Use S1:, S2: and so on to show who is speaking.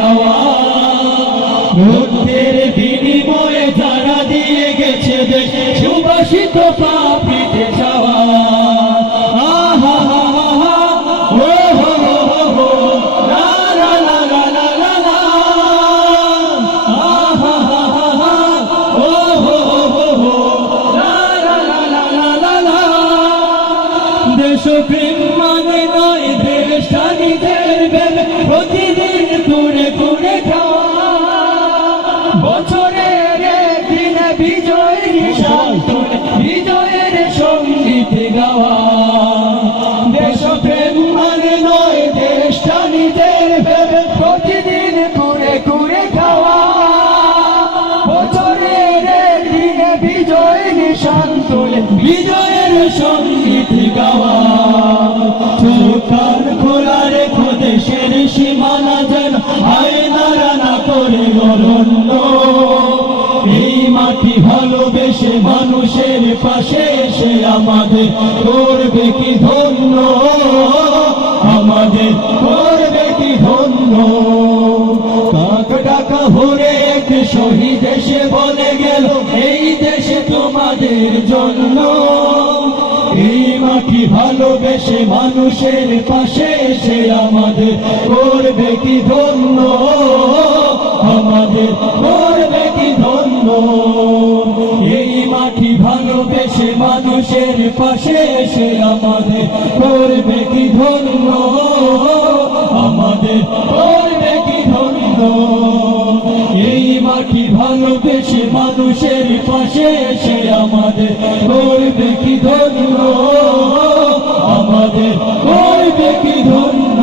S1: যাওয়া রক্তের বিনিময়ে দিয়ে গেছে দেশ হা হা সংগীত গাওয়া দেশপ্রেম মানে নয় দেশটা নিজের প্রতিদিন করে করে খাওয়া। বছরের দিনে বিজয় নিশান তুলে। বিজয়ের সংগীত গাওয়া। চোখার খোলা রেখো দেশের সীমানা যেন। আয়নারা না করে গরণ্য এই মাটি ভালোবেসে মানুষের পাশে এসে আমাদের করবে কি ধন্য? আমাদের করবে কি ধন্য? কাক ডাকা ভরে শহীদ এসে বলে গেল, এই দেশে তোমাদের জন্য এই মাটি ভালোবেসে মানুষের পাশে এসে আমাদের করবে কি ধন্য? আমাদের মাটি ভালোবেসে মানুষের পাশে এসে আমাদের করবে কি ধন্য? আমাদের করবে কি ধন্য? এই মাটি ভালোবেসে মানুষের পাশে এসে আমাদের করবে কি ধন্য? আমাদের করবে কি ধন্য?